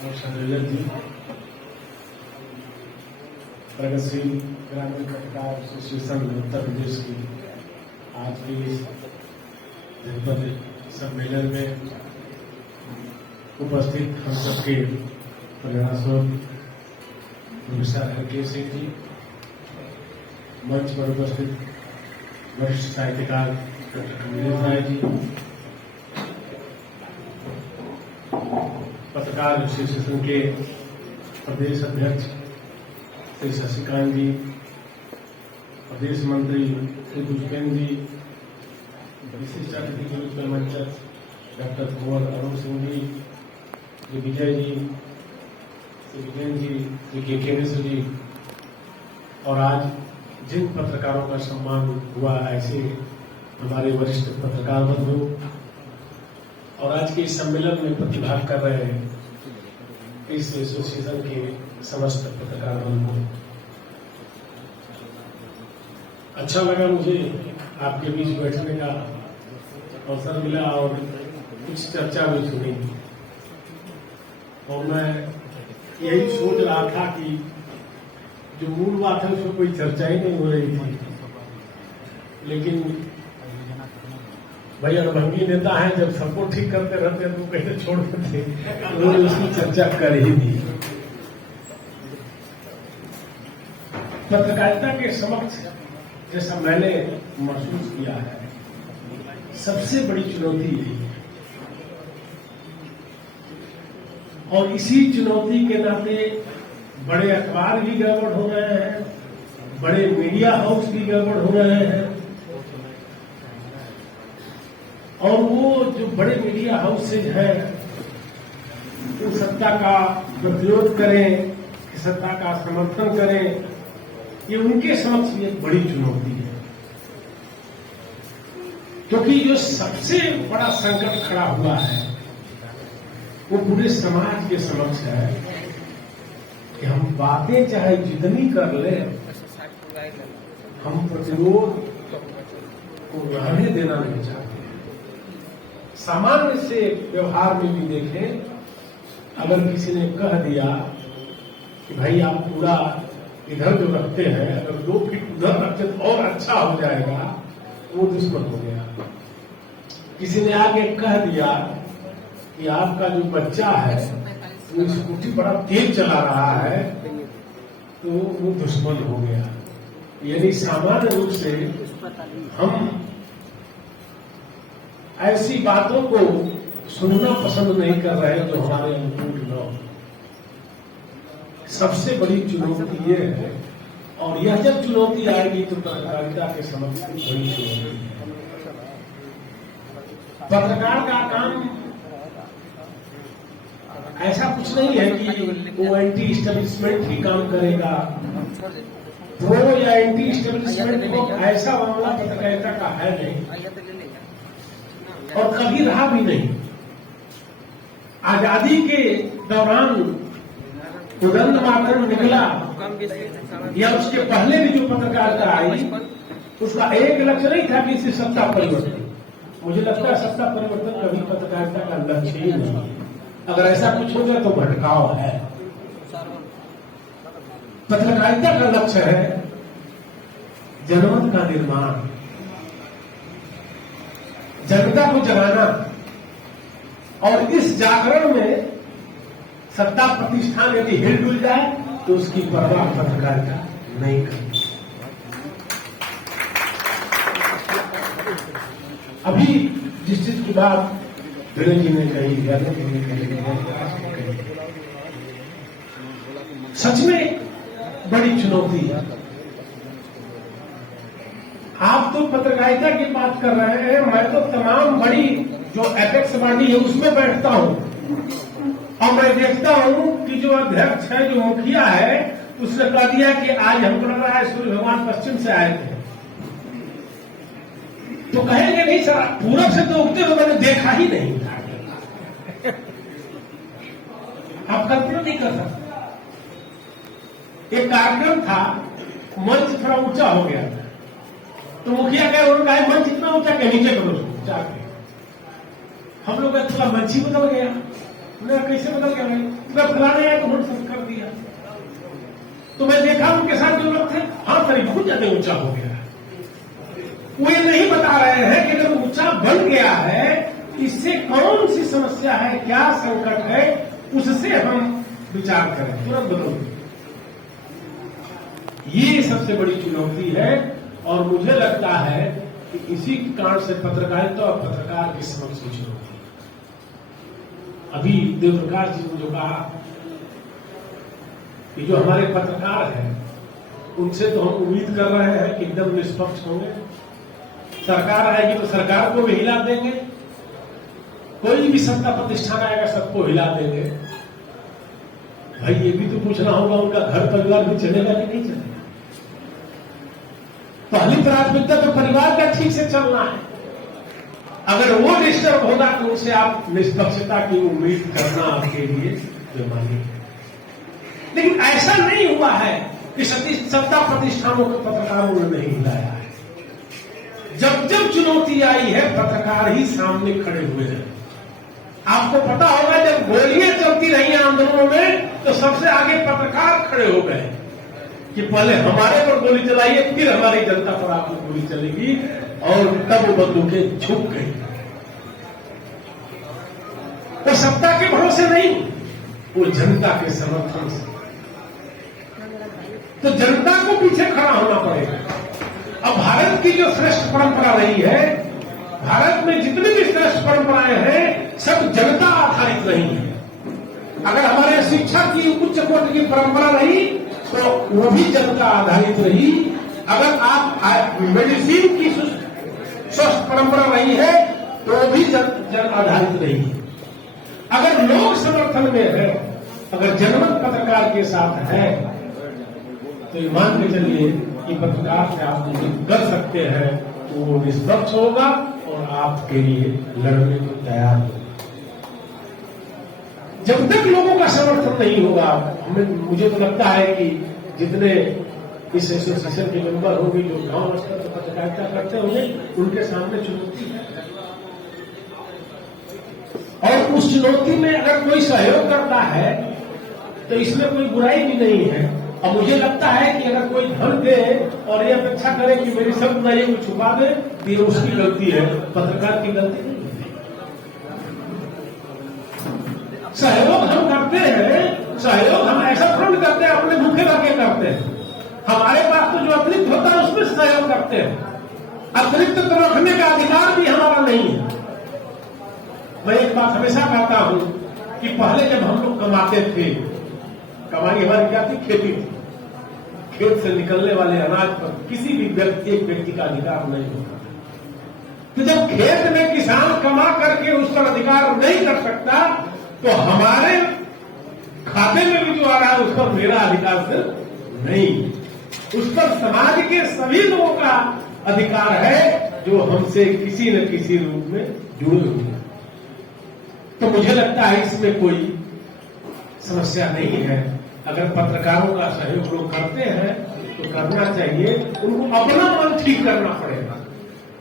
और संयोजक जी, प्रगतिशील ग्रामीण पत्रकार एसोसिएशन उत्तर प्रदेश की आज के इस जनपद सम्मेलन में उपस्थित हम सबके प्रेरणास्रोत प्रोफेसर हरकेश सिंह जी, मंच पर उपस्थित वरिष्ठ साहित्यकार डॉक्टर कमलेश राय जी, पत्रकार एसोसिएशन के प्रदेश अध्यक्ष श्री शशिकांत जी, प्रदेश मंत्री श्री दुष्यंत जी, विशिष्ट अतिथि के रूप में मंच डॉक्टर कुंवर अरुण सिंह जी, श्री विजय जी, श्री विजयन जी, श्री के मिश्र जी, और आज जिन पत्रकारों का सम्मान हुआ ऐसे हमारे वरिष्ठ पत्रकार बंधु और आज के इस सम्मेलन में प्रतिभाग कर रहे हैं इस एसोसिएशन के समस्त पत्रकार बंधु, अच्छा लगा मुझे आपके बीच बैठने का अवसर मिला और कुछ चर्चा भी सुनी। और मैं यही सोच रहा था कि जो मूल बात है उसमें कोई चर्चा ही नहीं हो रही थी, लेकिन भाई अनुभवी नेता है, जब सबको ठीक करते रहते हैं तो कैसे छोड़ देते, तो उसकी चर्चा कर ही दी। पत्रकारिता के समक्ष जैसा मैंने महसूस किया है, सबसे बड़ी चुनौती यही है और इसी चुनौती के नाते बड़े अखबार भी गड़बड़ हो रहे हैं, बड़े मीडिया हाउस भी गड़बड़ हो रहे हैं और वो जो बड़े मीडिया हाउसेज हैं वो सत्ता का प्रतिरोध करें, सत्ता का समर्थन करें, ये उनके समक्ष भी एक बड़ी चुनौती है। क्योंकि जो सबसे बड़ा संकट खड़ा हुआ है वो पूरे समाज के समक्ष है कि हम बातें चाहे जितनी कर ले, हम प्रतिरोध को रहने देना नहीं चाहते। सामान्य से व्यवहार में भी देखें, अगर किसी ने कह दिया कि भाई आप पूरा इधर जो रखते हैं अगर 2 फीट उधर रखते तो और अच्छा हो जाएगा, वो दुश्मन हो गया। किसी ने आके कह दिया कि आपका जो बच्चा है वो स्कूटी बड़ा तेज चला रहा है, तो वो दुश्मन हो गया। यानी सामान्य रूप से हम ऐसी बातों को सुनना पसंद नहीं कर रहे जो हमारे अनुकूल न हो। सबसे बड़ी चुनौती ये है, और यह जब चुनौती आएगी तो पत्रकारिता के समक्ष बड़ी चुनौती है। पत्रकार का काम ऐसा कुछ नहीं है कि वो एंटी इस्टेब्लिशमेंट ही काम करेगा। प्रो या एंटी इस्टेब्लिशमेंट को ऐसा मामला पत्रकारिता का है नहीं और कभी रहा भी नहीं। आजादी के दौरान उदंड मातरम निकला या उसके पहले भी जो पत्रकारिता आई, उसका एक लक्ष्य नहीं था कि इससे सत्ता परिवर्तन। मुझे लगता है सत्ता परिवर्तन कभी पत्रकारिता का लक्ष्य ही नहीं। अगर ऐसा कुछ हो गया तो भटकाव है। पत्रकारिता का लक्ष्य है जनमत का निर्माण, जनता को जगाना, और इस जागरण में सत्ता प्रतिष्ठान यदि हिल जाए तो उसकी परवाह पत्रकारिता नहीं करती। अभी जिस चीज की बात धीरे जी ने कही, सच में बड़ी चुनौती है। आप तो पत्रकारिता की बात कर रहे हैं, मैं तो तमाम बड़ी जो एपेक्स बॉडी है उसमें बैठता हूं और मैं देखता हूं कि जो अध्यक्ष है, जो मुखिया है, उसने कह दिया कि आज हमको लग रहा है सूर्य भगवान पश्चिम से आए थे, तो कहेंगे नहीं सर पूरब से तो उगते हुए मैंने देखा ही नहीं। आप कल्पना नहीं कर सकते। एक कार्यक्रम था, मंच थोड़ा ऊंचा हो गया था, तो मुखिया कहे उन्होंने कहा मंच इतना ऊंचा के नीचे करो जाके। हम लोग का थोड़ा मंच ही बदल गया। मैं कैसे बदल गया भाई, मैं फलाने आया तो उन्होंने कर दिया, तो मैं देखा उनके साथ जो लोग थे, हाँ सर बहुत ज्यादा ऊंचा हो गया। वो ये नहीं बता रहे हैं कि अगर ऊंचा बन गया है, इससे कौन सी समस्या है, क्या संकट है, उससे हम विचार करें, तुरंत बदल। ये सबसे बड़ी चुनौती है और मुझे लगता है कि इसी कारण से पत्रकारिता और पत्रकार की समझ की चुनौती है। अभी देवप्रकाश जी ने जो कहा कि जो हमारे पत्रकार हैं उनसे तो हम उम्मीद कर रहे हैं कि एकदम निष्पक्ष होंगे, सरकार आएगी तो सरकार को भी हिला देंगे, कोई भी सत्ता प्रतिष्ठान आएगा सबको हिला देंगे। भाई ये भी तो पूछना होगा उनका घर परिवार भी चलेगा कि नहीं चलेगा। पहली प्राथमिकता तो परिवार का ठीक से चलना है। अगर वो डिस्टर्ब होगा तो उनसे आप निष्पक्षता की उम्मीद करना आपके लिए बेमानी है। लेकिन ऐसा नहीं हुआ है कि सत्ता प्रतिष्ठानों के पत्रकारों ने नहीं हिलाया है। जब जब चुनौती आई है पत्रकार ही सामने खड़े हुए हैं। आपको पता होगा जब गोलियां चलती रही आंदोलनों में तो सबसे आगे पत्रकार खड़े हो गए कि पहले हमारे पर गोली चलाइए, फिर हमारी जनता पर आप गोली चलेगी, और तब वो बंदूकें झुक गई। वो सत्ता के भरोसे नहीं, वो जनता के समर्थन से। तो जनता को पीछे खड़ा होना पड़ेगा। अब भारत की जो श्रेष्ठ परंपरा रही है, भारत में जितनी भी श्रेष्ठ परंपराएं हैं सब जनता आधारित रही है। अगर हमारे शिक्षा की उच्च कोटि की परंपरा रही तो वो भी जनता आधारित रही। अगर आप मेडिसिन की स्वस्थ परंपरा रही है तो वो भी जन आधारित रही। अगर लोग समर्थन में है, अगर जनमत पत्रकार के साथ है, तो मान के चलिए कि पत्रकार से आप उम्मीद कर सकते हैं तो वो निष्पक्ष होगा और आपके लिए लड़ने को तैयार होगा। जब तक लोगों का समर्थन नहीं होगा, मुझे तो लगता है कि जितने इस एसोसिएशन के मेंबर होंगे जो गांव स्तर पर पत्रकारिता करते होंगे, उनके सामने चुनौती है। और उस चुनौती में अगर कोई सहयोग करता है तो इसमें कोई बुराई भी नहीं है। और मुझे लगता है कि अगर कोई धन दे और ये अपेक्षा करे कि मेरी सब बुराई को छुपा दे तो ये उसकी गलती है, पत्रकार की गलती नहीं। सहयोग हम करते हैं, सहयोग हम ऐसा फंड करते हैं, अपने भूखे लगे करते हैं। हमारे पास तो जो अतिरिक्त होता है उसमें सहयोग करते हैं। अतिरिक्त तो रखने का अधिकार भी हमारा नहीं है। मैं एक बात हमेशा कहता हूं कि पहले जब हम लोग कमाते थे, कमाई हमारी क्या थी? खेती थी। खेत से निकलने वाले अनाज पर किसी भी एक व्यक्ति का अधिकार नहीं होता। तो जब खेत में किसान कमा करके उस पर अधिकार नहीं कर सकता तो हमारे खाते में भी जो आ रहा है उस पर मेरा अधिकार सिर्फ नहीं, उस पर समाज के सभी लोगों का अधिकार है जो हमसे किसी न किसी रूप में जुड़े हुए हैं। तो मुझे लगता है इसमें कोई समस्या नहीं है। अगर पत्रकारों का सहयोग लोग करते हैं तो करना चाहिए, उनको अपना मन ठीक करना पड़ेगा।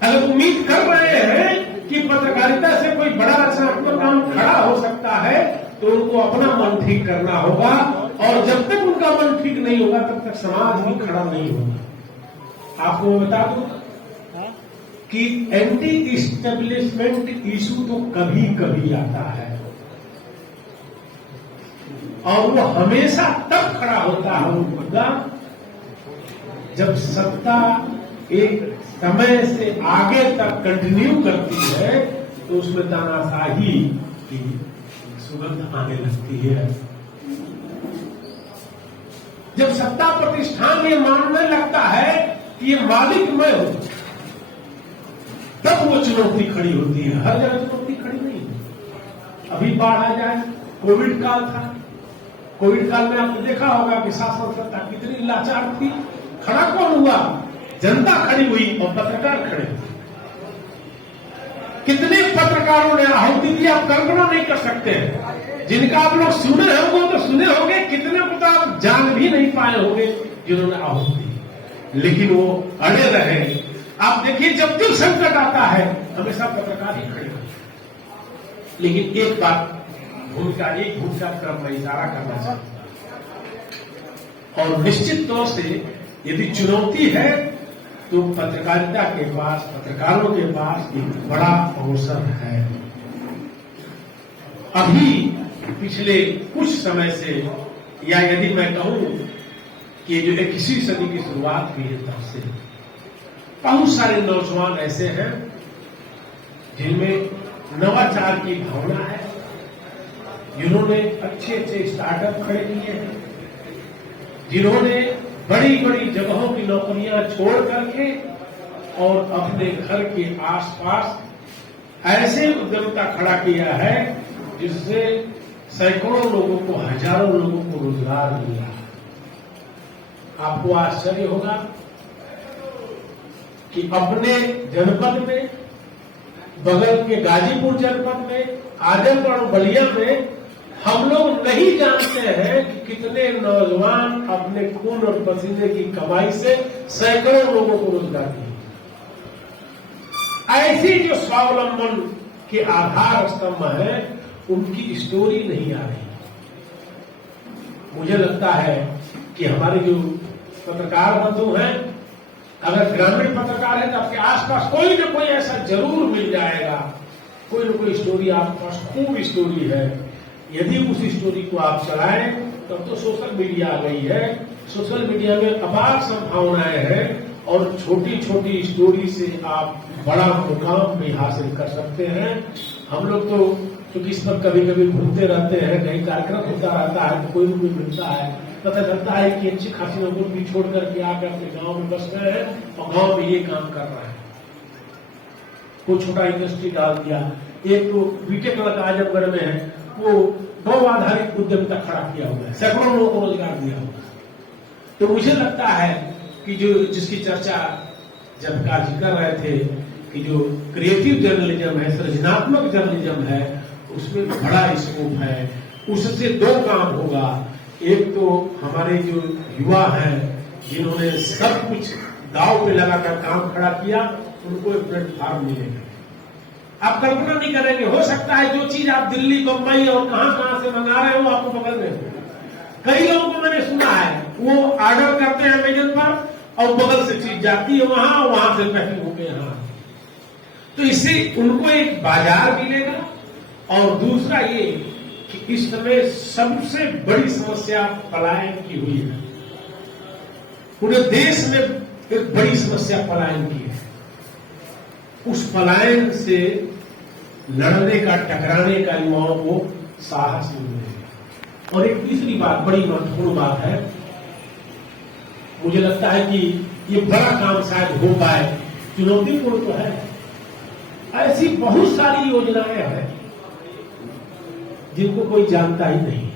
अगर उम्मीद कर रहे हैं कि पत्रकारिता से कोई बड़ा रचनात्मक काम खड़ा हो सकता है तो उनको अपना मन ठीक करना होगा, और जब तक उनका मन ठीक नहीं होगा तब तक समाज भी खड़ा नहीं होगा। आपको मैं बता दूं कि एंटी इस्टेब्लिशमेंट इशू तो कभी कभी आता है और वो हमेशा तब खड़ा होता है मुद्दा जब सत्ता एक समय से आगे तक कंटिन्यू करती है तो उसमें तानाशाही की सुगंध आने लगती है। जब सत्ता प्रतिष्ठान ये मानने लगता है कि ये मालिक मैं हूं, तब वो चुनौती खड़ी होती है। हर जगह चुनौती खड़ी नहीं है। अभी बाढ़ आ जाए, कोविड काल था, कोविड काल में आपने देखा होगा कि शासन सत्ता कितनी लाचार थी। खड़ा कौन हुआ? जनता खड़ी हुई और पत्रकार खड़े हुए। कितने पत्रकारों ने आहुति दी आप कल्पना नहीं कर सकते हैं। जिनका आप लोग सुने होंगे तो सुने होंगे, कितने को तो आप जान भी नहीं पाए होंगे जिन्होंने आहुति दी, लेकिन वो अड़े रहे। आप देखिए जब जब संकट आता है हमेशा पत्रकार ही खड़े होते। लेकिन एक बात भूमिका तरफ मैं इशारा करना चाहता हूं। और निश्चित तौर से यदि चुनौती है तो पत्रकारिता के पास, पत्रकारों के पास एक बड़ा अवसर है। अभी पिछले कुछ समय से, या यदि मैं कहूं कि जो 21वीं सदी की शुरुआत हुई है तब से बहुत सारे नौजवान ऐसे हैं जिनमें नवाचार की भावना है, जिन्होंने अच्छे अच्छे स्टार्टअप खड़े किए हैं, जिन्होंने बड़ी बड़ी जगहों की नौकरियां छोड़ करके और अपने घर के आसपास ऐसे उद्यमिता खड़ा किया है जिससे सैकड़ों लोगों को, हजारों लोगों को रोजगार मिला। आपको आश्चर्य होगा कि अपने जनपद में, बगल के गाजीपुर जनपद में, आजमगढ़ बलिया में हम लोग नहीं जानते हैं कि कितने नौजवान अपने खून और पसीने की कमाई से सैकड़ों लोगों को रोजगार दिए। ऐसी जो स्वावलंबन के आधार स्तंभ है, उनकी स्टोरी नहीं आ रही। मुझे लगता है कि हमारे जो पत्रकार बंधु हैं, अगर ग्रामीण पत्रकार है तो आपके आसपास कोई न कोई ऐसा जरूर मिल जाएगा, कोई न कोई स्टोरी आपके पास खूब स्टोरी है। यदि उस स्टोरी को आप चलाएं तब तो सोशल मीडिया आ गई है, सोशल मीडिया में अपार संभावनाएं हैं और छोटी छोटी स्टोरी से आप बड़ा मुकाम भी हासिल कर सकते हैं। हम लोग तो क्योंकि इस पर कभी कभी घूमते रहते हैं, कहीं कार्यक्रम होता रहता है तो कोई न कोई मिलता है, पता चलता है कि अच्छी खासी नौकरी भी छोड़ करके आकर अपने गांव में बस गए हैं और गांव में ये काम कर रहे हैं। कोई छोटा इंडस्ट्री डाल दिया, एक तो बीटेक लड़का आजमगढ़ में है, वो गौ आधारित उद्यमिता खड़ा किया हुआ है, सैकड़ों लोगों को रोजगार दिया हुआ है। तो मुझे लगता है कि जो जिसकी चर्चा जब काजी कर रहे थे कि जो क्रिएटिव जर्नलिज्म है, सृजनात्मक जर्नलिज्म है, उसमें बड़ा स्कोप है। उससे दो काम होगा, एक तो हमारे जो युवा हैं जिन्होंने सब कुछ दांव पे लगाकर काम खड़ा किया, उनको एक प्लेटफॉर्म मिलेगा। आप कल्पना नहीं करेंगे, हो सकता है जो चीज आप दिल्ली, बम्बई और कहां से मंगा रहे हो आपको बगल में। कई लोगों को मैंने सुना है वो ऑर्डर करते हैं अमेजन पर और बगल से चीज जाती है वहां से पैकिंग होकर यहाँ। तो इससे उनको एक बाजार मिलेगा। और दूसरा ये कि इस समय सबसे बड़ी समस्या पलायन की हुई है, पूरे देश में एक बड़ी समस्या पलायन की है। उस पलायन से लड़ने का, टकराने का युवाओं को साहस मिलेगा। और एक तीसरी बात, बड़ी महत्वपूर्ण बात है, मुझे लगता है कि ये बड़ा काम शायद हो पाए, चुनौतीपूर्ण तो है। ऐसी बहुत सारी योजनाएं हैं जिनको कोई जानता ही नहीं।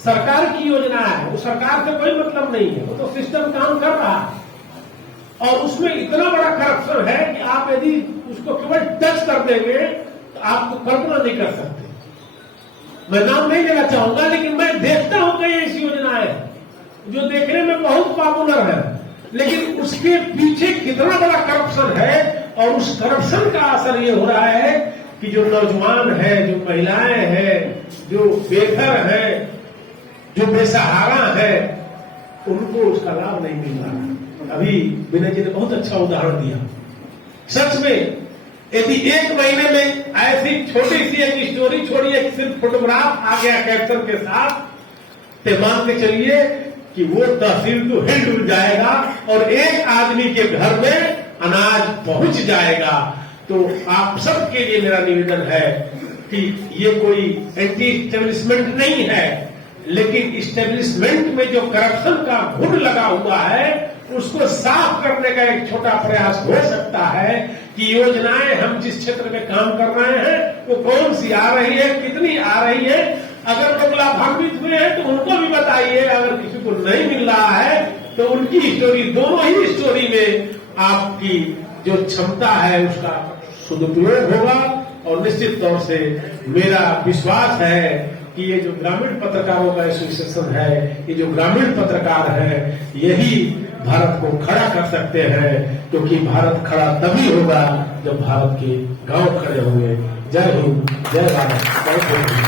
सरकार की योजना है, वो सरकार से कोई मतलब नहीं है, वो तो सिस्टम काम कर रहा है और उसमें इतना बड़ा करप्शन है कि आप यदि उसको केवल टच कर देंगे तो आपको कल्पना नहीं कर सकते। मैं नाम नहीं लेना चाहूंगा, लेकिन मैं देखता हूं कई ऐसी योजनाएं जो देखने में बहुत पॉपुलर है, लेकिन उसके पीछे कितना बड़ा करप्शन है। और उस करप्शन का असर ये हो रहा है कि जो नौजवान है, जो महिलाएं हैं, जो बेघर है, जो बेसहारा है, उनको उसका लाभ नहीं मिल रहा। अभी विनय जी ने बहुत अच्छा उदाहरण दिया। सच में यदि एक महीने में ऐसी छोटी सी एक स्टोरी छोड़िए, सिर्फ फोटोग्राफ आ गया कैप्शन के साथ, तो मान के चलिए कि वो तहसील तो हिल जाएगा और एक आदमी के घर में अनाज पहुंच जाएगा। तो आप सबके लिए मेरा निवेदन है कि ये कोई एंटी इस्टेब्लिशमेंट नहीं है, लेकिन इस्टेब्लिशमेंट में जो करप्शन का घुन लगा हुआ है उसको साफ करने का एक छोटा प्रयास हो सकता है कि योजनाएं हम जिस क्षेत्र में काम कर रहे हैं वो कौन सी आ रही है, कितनी आ रही है। अगर लोग लाभान्वित हुए हैं तो उनको भी बताइए, अगर किसी को नहीं मिल रहा है तो उनकी स्टोरी, दोनों ही स्टोरी में आपकी जो क्षमता है उसका सदुपयोग होगा। और निश्चित तौर से मेरा विश्वास है कि ये जो ग्रामीण पत्रकारों का एसोसिएशन है, ये जो ग्रामीण पत्रकार है, यही भारत को खड़ा कर सकते हैं, क्योंकि भारत खड़ा तभी होगा जब भारत के गांव खड़े होंगे। जय हिंद, जय भारत, जय हिंद।